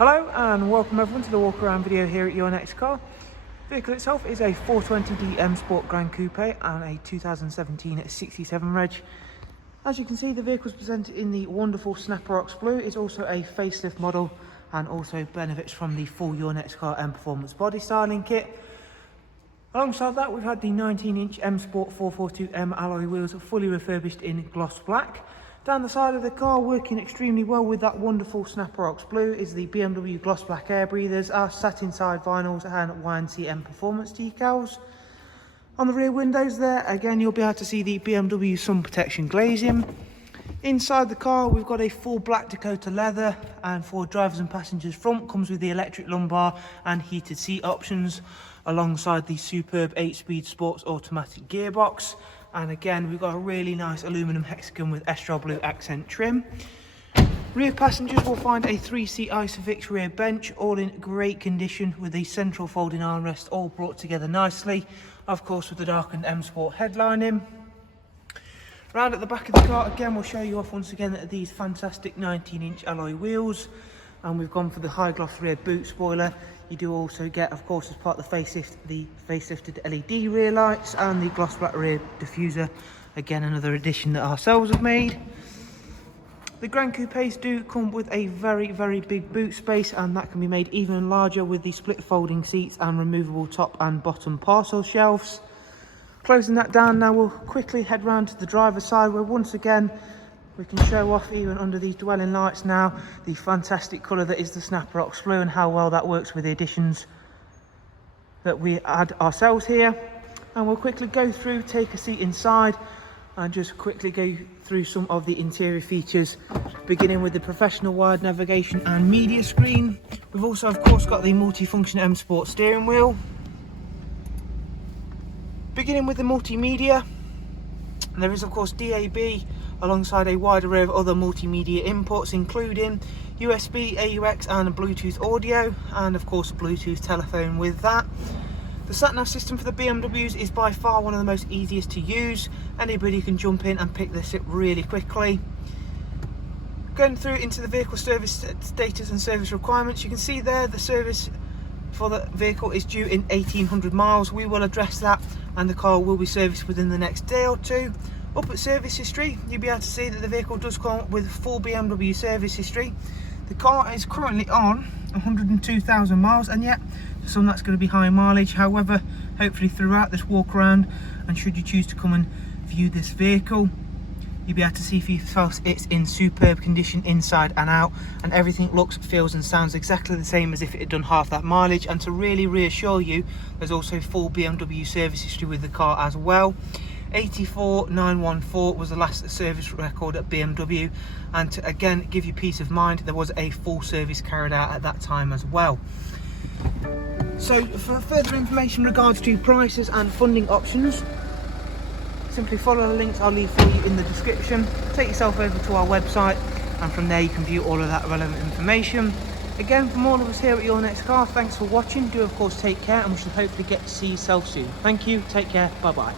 Hello and welcome everyone to the walk around video here at YNC Car. The vehicle itself is a 420D M Sport GRAN COUPE and a 2017 67 reg. As you can see, the vehicle is presented in the wonderful Snapper Ox Blue. It's also a facelift model and also benefits from the full YNC Car Mperformance body styling kit. Alongside that, we've had the 19-inch M Sport 442M alloy wheels fully refurbished in gloss black. Down the side of the car, working extremely well with that wonderful Snapper Ox Blue, is the BMW gloss black air breathers, our satin side vinyls and YNC Mperformance decals. On the rear windows there, again, you'll be able to see the BMW sun protection glazing. Inside the car, we've got a full black Dakota leather, and for drivers and passengers front comes with the electric lumbar and heated seat options, alongside the superb 8-speed sports automatic gearbox. And again, we've got a really nice aluminum hexagon with Estrel blue accent trim. Rear passengers will find a 3-seat Isofix rear bench, all in great condition, with the central folding armrest all brought together nicely, of course with the darkened M Sport headlining. Round at the back of the car, again, we'll show you off once again at these fantastic 19-inch alloy wheels, and we've gone for the high gloss rear boot spoiler. You do also get, of course, as part of the facelift, the facelifted LED rear lights and the gloss black rear diffuser. Again, another addition that ourselves have made. The GRAN Coupes do come with a very big boot space, and that can be made even larger with the split folding seats and removable top and bottom parcel shelves. Closing that down now, we'll quickly head round to the driver's side, where once again we can show off, even under these dwelling lights now, the fantastic colour that is the Snapper Ox Blue and how well that works with the additions that we add ourselves here. And we'll quickly go through, take a seat inside, and just quickly go through some of the interior features, beginning with the professional wide navigation and media screen. We've also, of course, got the multifunction M Sport steering wheel. Beginning with the multimedia, there is, of course, DAB, alongside a wide array of other multimedia inputs, including USB, AUX and Bluetooth audio, and of course a Bluetooth telephone with that. The sat-nav system for the BMWs is by far one of the most easiest to use. Anybody can jump in and pick this up really quickly. Going through into the vehicle service status and service requirements, you can see there the service for the vehicle is due in 1800 miles. We will address that, and the car will be serviced within the next day or two. Up at service history, you'll be able to see that the vehicle does come with full BMW service history. The car is currently on 102,000 miles, and yet for some that's going to be high mileage. However, hopefully throughout this walk around, and should you choose to come and view this vehicle, you'll be able to see for yourself it's in superb condition inside and out, and everything looks, feels and sounds exactly the same as if it had done half that mileage. And to really reassure you, there's also full BMW service history with the car as well. 84914 was the last service record at BMW, and to again give you peace of mind, there was a full service carried out at that time as well. So for further information in regards to prices and funding options, simply follow the links I'll leave for you in the description. Take yourself over to our website, and from there you can view all of that relevant information. Again, from all of us here at YNC Car, thanks for watching. Do of course take care, and we shall hopefully get to see yourself soon. Thank you, take care, bye bye.